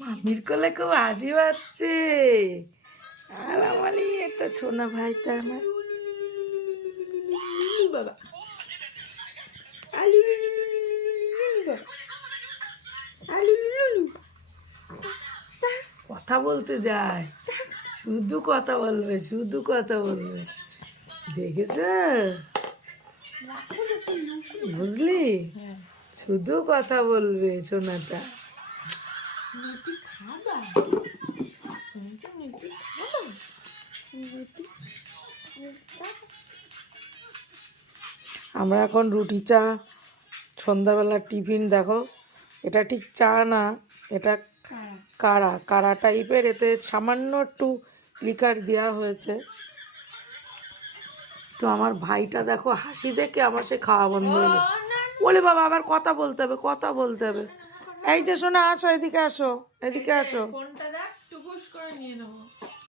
মামির কোলে খুব হাসি পাচ্ছে। আর আমারই একটা সোনা ভাই তা আমার বাবা আলু বাবা আলু কথা বলতে যায়, শুধু কথা বলবে, শুধু কথা বলবে। দেখেছ, বুঝলি, শুধু কথা বলবে সোনাটা। আমরা এখন রুটি চা সন্ধ্যাবেলার টিফিন। দেখো, এটা ঠিক চা না, এটা কাড়া কাড়া টাইপের। এতে সামান্য একটু লিকার দেওয়া হয়েছে। তো আমার ভাইটা দেখো হাসি দেখে আমার সে খাওয়া বন্ধ হয়ে গেছে। বলে বাবা আবার কথা বলতে হবে, কথা বলতে হবে। এই যে শোনা, আসো এদিকে, আসো এদিকে, আসো।